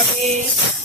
Barbie.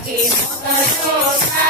que